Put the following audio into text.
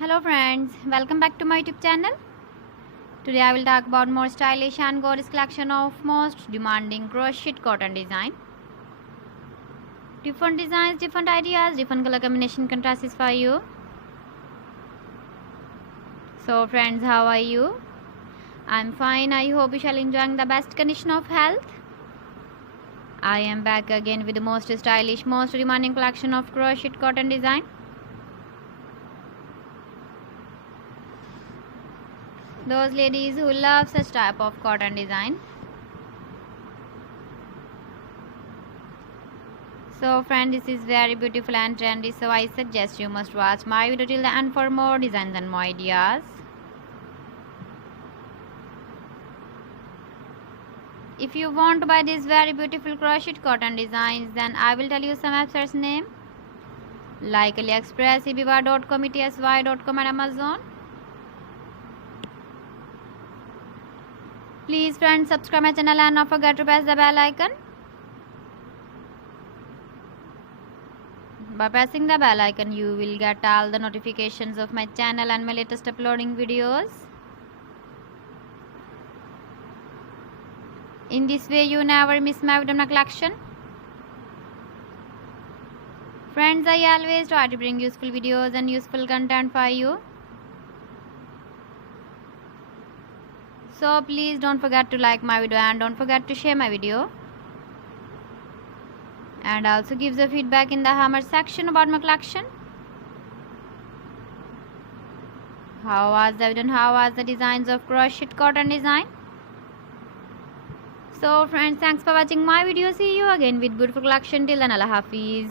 Hello friends, welcome back to my YouTube channel. Today I will talk about more stylish and gorgeous collection of most demanding crochet cotton design. Different designs, different ideas, different color combination contrasts for you. So friends, how are you? I'm fine. I hope you shall enjoying the best condition of health. I am back again with the most stylish, most demanding collection of crochet cotton design. Those ladies who love such type of cotton design. So friend, this is very beautiful and trendy, so I suggest you must watch my video till the end for more designs and more ideas. If you want to buy these very beautiful crochet cotton designs, then I will tell you some websites name like AliExpress, eBay.com, etsy.com and Amazon. Please friends, subscribe my channel and not forget to press the bell icon. By pressing the bell icon, you will get all the notifications of my channel and my latest uploading videos. In this way, you never miss my video collection. Friends, I always try to bring useful videos and useful content for you. So please don't forget to like my video and don't forget to share my video. And also give the feedback in the comment section about my collection. How was the video and how was the designs of crochet cotton design? So friends, thanks for watching my video. See you again with beautiful collection. Till then, Allah Hafiz.